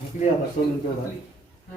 Hakliya basın diyorlar. Ha.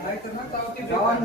काय करणार